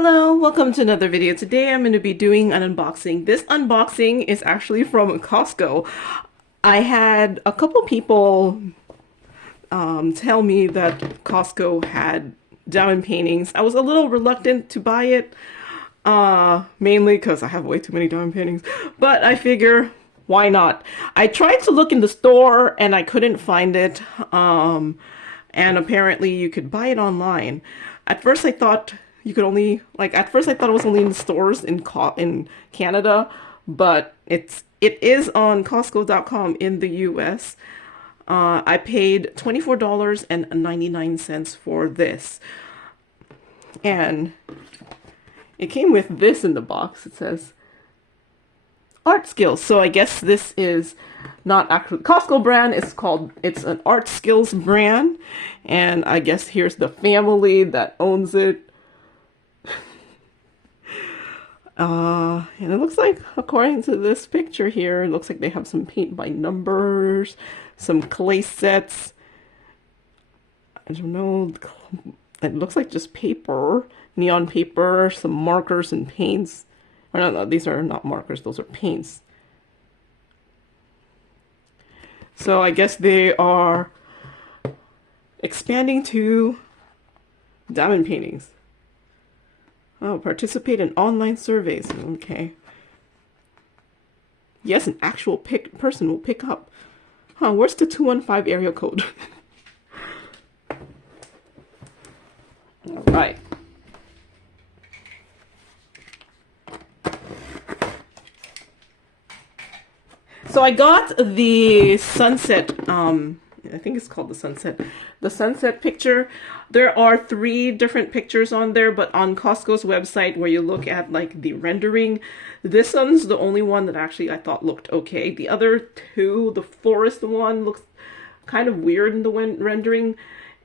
Hello, welcome to another video. Today I'm going to be doing an unboxing. This unboxing is actually from Costco. I had a couple people tell me that Costco had diamond paintings. I was a little reluctant to buy it, mainly because I have way too many diamond paintings, but I figure why not? I tried to look in the store and I couldn't find it, and apparently you could buy it online. At first I thought you could only, at first I thought it was only in stores in Canada, but it is on Costco.com in the US. I paid $24.99 for this. And it came with this in the box. It says Artskills. So I guess this is not actually Costco brand. It's an Artskills brand. And I guess here's the family that owns it. And it looks like, according to this picture here, it looks like they have some paint by numbers, some clay sets. I don't know. It looks like just paper, neon paper, some markers and paints. Or no, these are not markers, those are paints. So I guess they are expanding to diamond paintings. Oh, participate in online surveys. Okay. Yes, an actual person will pick up. Huh, where's the 215 area code? All right. So I got the sunset, I think it's called the sunset picture. There are 3 different pictures on there, but on Costco's website where you look at like the rendering, this one's the only one that actually I thought looked okay. The other 2, the forest one looks kind of weird in the rendering.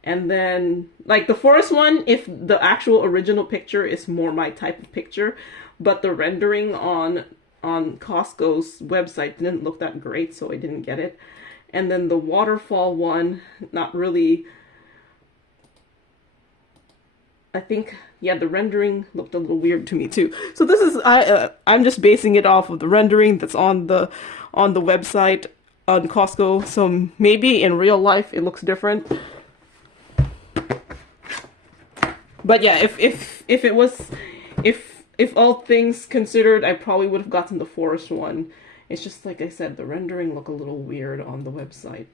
And then like the forest one, if the actual original picture is more my type of picture, but the rendering on Costco's website didn't look that great, so I didn't get it. And then the waterfall one, not really. I think, yeah, the rendering looked a little weird to me too. So this is I'm just basing it off of the rendering that's on the website on Costco. So maybe in real life it looks different. But yeah, if all things considered, I probably would have gotten the forest one. It's just like I said, the rendering look a little weird on the website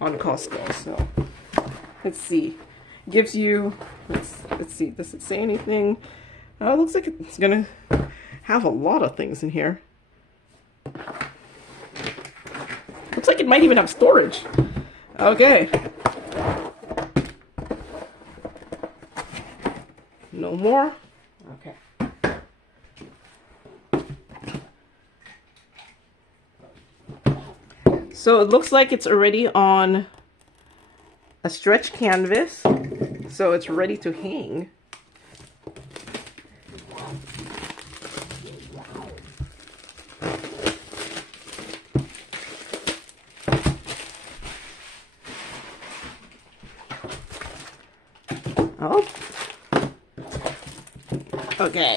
on Costco. So let's see. It gives you, let's see, does it say anything? It looks like it's gonna have a lot of things in here. Looks like it might even have storage. Okay. No more? Okay. So it looks like it's already on a stretch canvas, so it's ready to hang. Oh. Okay.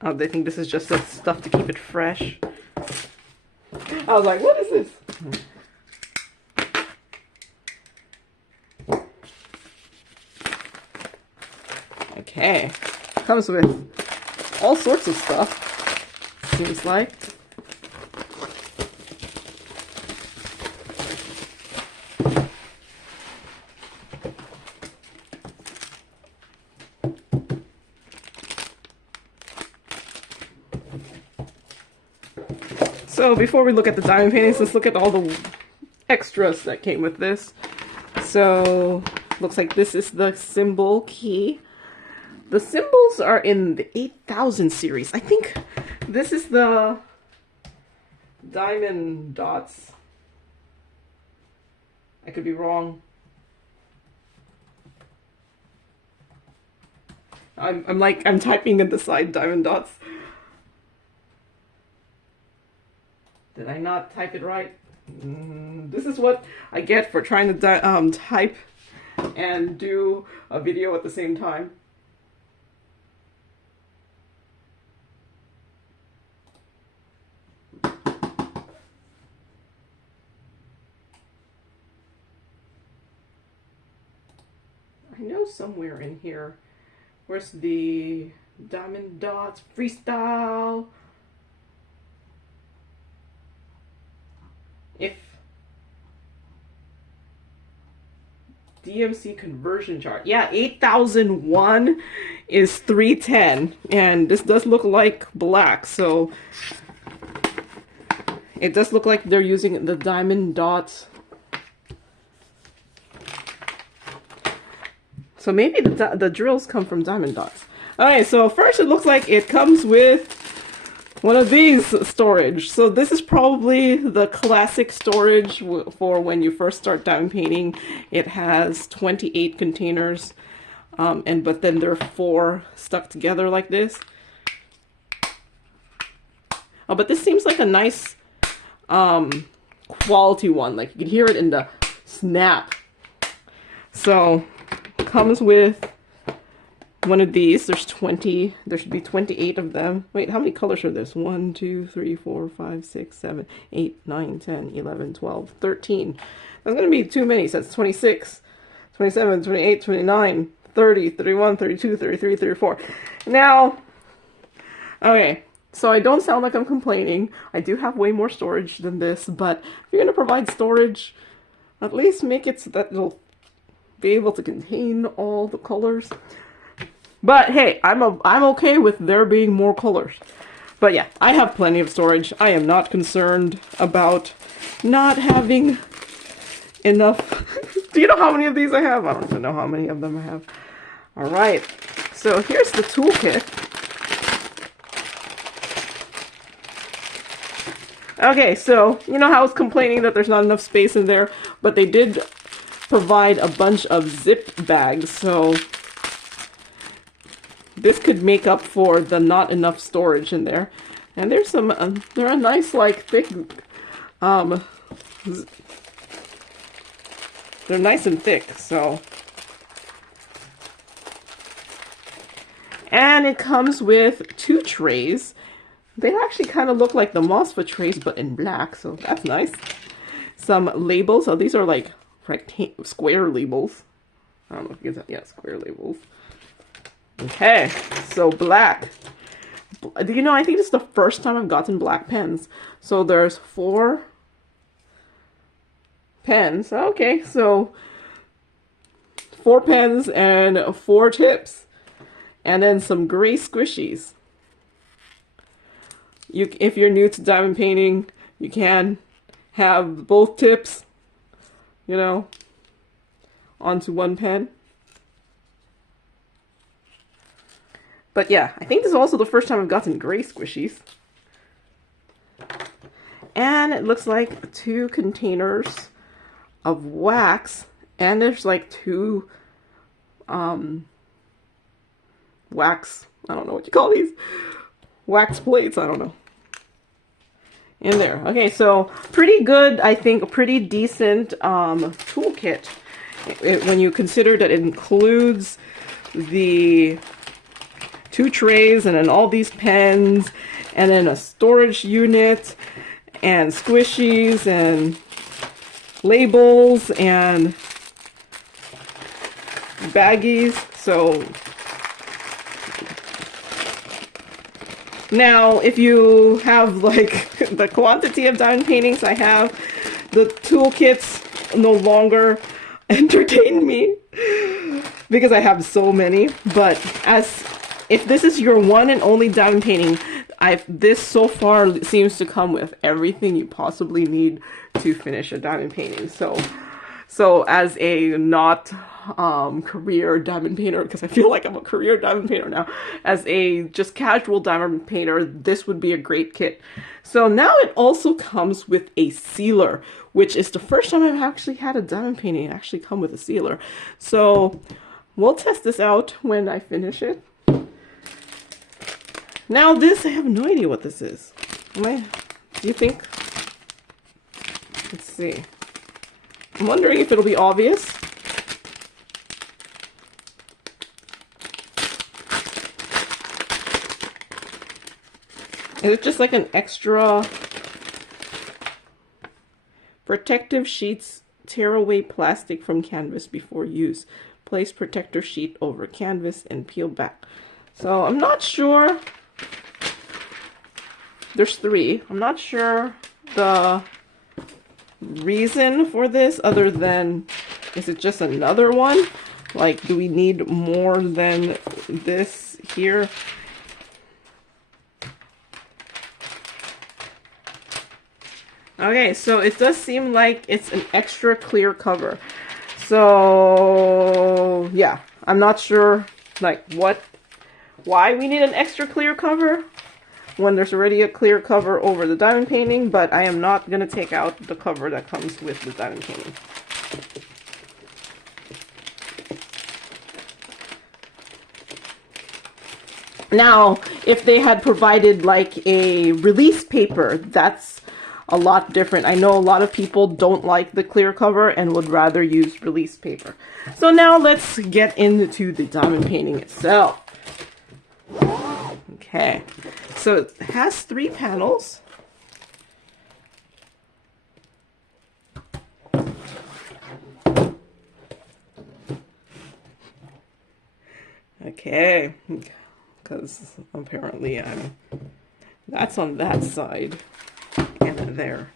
Oh, they think this is just stuff to keep it fresh. I was like, what is this? Okay. Comes with all sorts of stuff, seems like. So before we look at the diamond paintings, let's look at all the extras that came with this. So looks like this is the symbol key. The symbols are in the 8000 series. I think this is the diamond dots. I could be wrong. I'm typing at the side diamond dots. Did I not type it right? This is what I get for trying to type and do a video at the same time. I know somewhere in here, where's the diamond dots freestyle? If DMC conversion chart, yeah, 8001 is 310, and this does look like black, so it does look like they're using the diamond dots. So maybe the drills come from diamond dots. Alright, so first it looks like it comes with one of these storage. So this is probably the classic storage for when you first start diamond painting. It has 28 containers, but then there are 4 stuck together like this. Oh, but this seems like a nice quality one. Like you can hear it in the snap. So comes with one of these. There's 20. There should be 28 of them. Wait, how many colors are this? 1, 2, 3, 4, 5, 6, 7, 8, 9, 10, 11, 12, 13. That's going to be too many. So that's 26, 27, 28, 29, 30, 31, 32, 33, 34. Now, okay, so I don't sound like I'm complaining. I do have way more storage than this, but if you're going to provide storage, at least make it so that it'll be able to contain all the colors. But hey, I'm okay with there being more colors. But yeah, I have plenty of storage. I am not concerned about not having enough. Do you know how many of these I have? I don't even know how many of them I have. Alright, so here's the toolkit. Okay, so you know how I was complaining that there's not enough space in there, but they did provide a bunch of zip bags, so this could make up for the not enough storage in there. And there's some, they're a nice, like, thick, they're nice and thick, so. And it comes with 2 trays. They actually kind of look like the MOSFET trays, but in black, so that's nice. Some labels, so these are like square labels. I don't know if you can, yeah, square labels. Okay, so black. You know, I think this is the first time I've gotten black pens. So there's 4 pens. Okay, so 4 pens and 4 tips. And then some gray squishies. If you're new to diamond painting, you can have both tips, you know, onto one pen. But yeah, I think this is also the first time I've gotten gray squishies. And it looks like 2 containers of wax, and there's like 2 wax, I don't know what you call these, wax plates, I don't know, in there. Okay, so pretty good, I think, a pretty decent toolkit when you consider that it includes the 2 trays and then all these pens and then a storage unit and squishies and labels and baggies. So now if you have like the quantity of diamond paintings I have, the toolkits no longer entertain me because I have so many. But if this is your one and only diamond painting, this so far seems to come with everything you possibly need to finish a diamond painting. So as a not career diamond painter, because I feel like I'm a career diamond painter now, as a just casual diamond painter, this would be a great kit. So now it also comes with a sealer, which is the first time I've actually had a diamond painting actually come with a sealer. So we'll test this out when I finish it. Now this, I have no idea what this is. Do you think? Let's see. I'm wondering if it'll be obvious. Is it just like an extra protective sheets? Tear away plastic from canvas before use. Place protector sheet over canvas and peel back. So I'm not sure. There's 3. I'm not sure the reason for this other than, is it just another one? Like, do we need more than this here? Okay, so it does seem like it's an extra clear cover. So yeah, I'm not sure like why we need an extra clear cover when there's already a clear cover over the diamond painting, but I am not going to take out the cover that comes with the diamond painting. Now, if they had provided like a release paper, that's a lot different. I know a lot of people don't like the clear cover and would rather use release paper. So now let's get into the diamond painting itself. Okay, so it has 3 panels. Okay, because apparently that's on that side and there.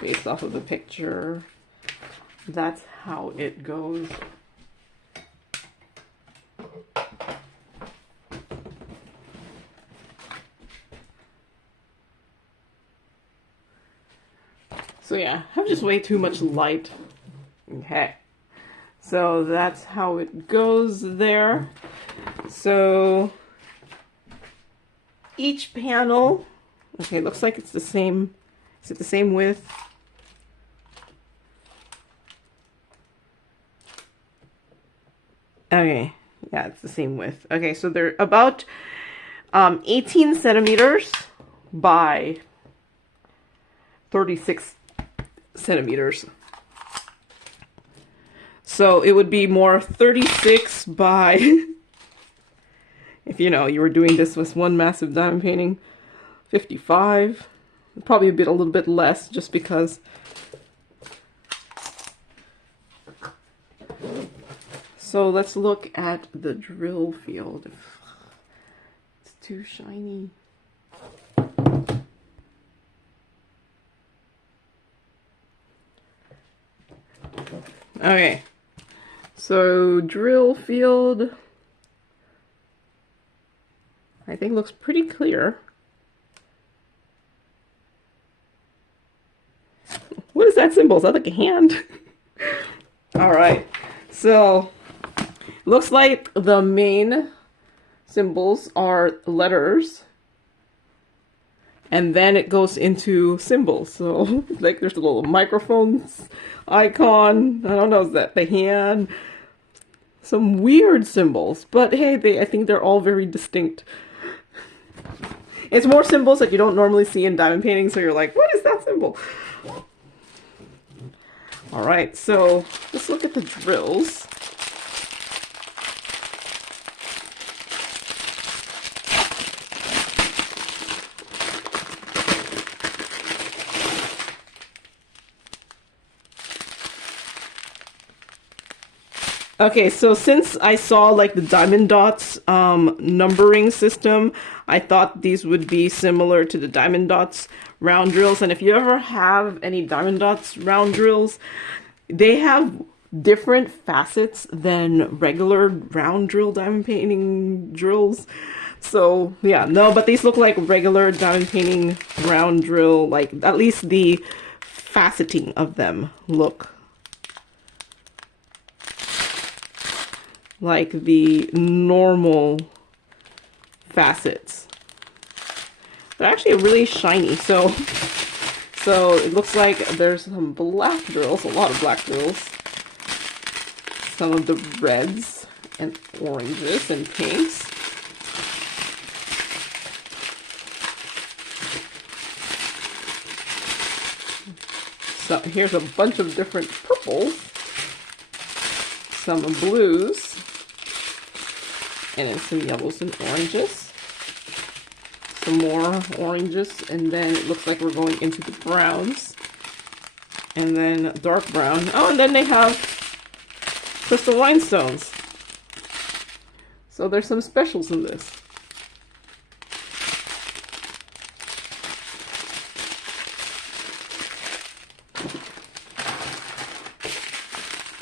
Based off of the picture, that's how it goes. So yeah, I have just way too much light. Okay, so that's how it goes there. So each panel, okay, looks like it's the same. Is it the same width? Okay, yeah, it's the same width. Okay, so they're about 18 centimeters by 36 centimeters. So it would be more 36 by, if you know, you were doing this with one massive diamond painting, 55. Probably a little bit less just because. So let's look at the drill field. It's too shiny. Okay, so drill field, I think looks pretty clear. What is that symbol? Is that like a hand? All right, so looks like the main symbols are letters, and then it goes into symbols. So like there's a little microphones icon. I don't know, is that the hand? Some weird symbols, but hey, I think they're all very distinct. It's more symbols that you don't normally see in diamond painting, so you're like, what is that symbol? All right, so let's look at the drills. Okay, so since I saw like the diamond dots numbering system, I thought these would be similar to the diamond dots round drills. And if you ever have any diamond dots round drills, they have different facets than regular round drill diamond painting drills. So yeah, no, but these look like regular diamond painting round drill, like at least the faceting of them look like the normal facets. They're actually really shiny, so it looks like there's some black drills, a lot of black drills, some of the reds and oranges and pinks. So here's a bunch of different purples, some blues, and then some yellows and oranges. Some more oranges, and then it looks like we're going into the browns. And then dark brown. Oh, and then they have crystal rhinestones. So there's some specials in this.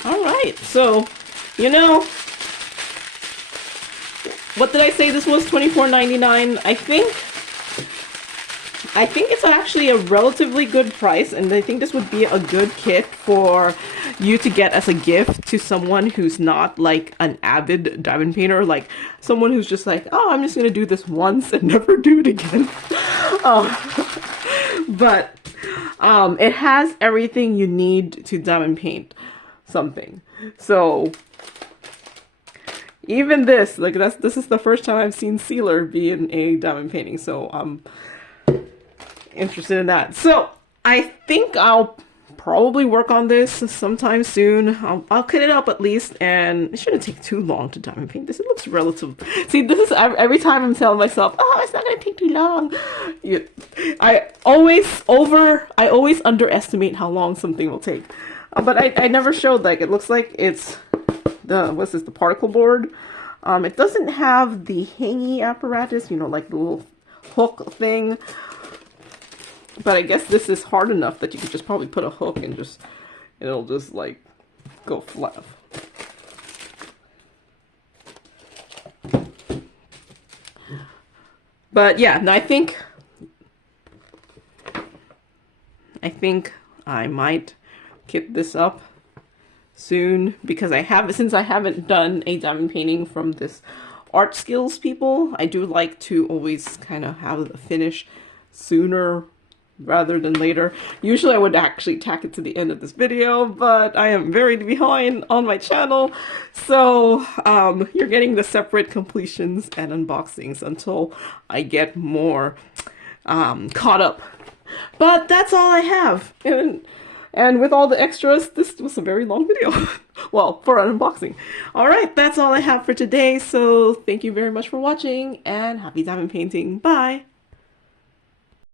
All right, so, you know, what did I say this was? $24.99. I think it's actually a relatively good price, and I think this would be a good kit for you to get as a gift to someone who's not like an avid diamond painter, like someone who's just like, oh, I'm just gonna do this once and never do it again. But it has everything you need to diamond paint something. So even this, like this is the first time I've seen sealer be in a diamond painting, so I'm interested in that. So I think I'll probably work on this sometime soon. I'll cut it up at least, and it shouldn't take too long to diamond paint this. It looks relative. See, this is every time I'm telling myself, oh, it's not gonna take too long. I always underestimate how long something will take. But I never showed, like, it looks like it's what's this, the particle board. It doesn't have the hangy apparatus, you know, like the little hook thing. But I guess this is hard enough that you could just probably put a hook and it'll just like go flat. But yeah, no, I think I might kit this up soon, because since I haven't done a diamond painting from this Artskills people, I do like to always kind of have the finish sooner rather than later. Usually I would actually tack it to the end of this video, but I am very behind on my channel, so you're getting the separate completions and unboxings until I get more caught up. But that's all I have, and with all the extras, this was a very long video. Well, for an unboxing. Alright, that's all I have for today, so thank you very much for watching, and happy diamond painting. Bye!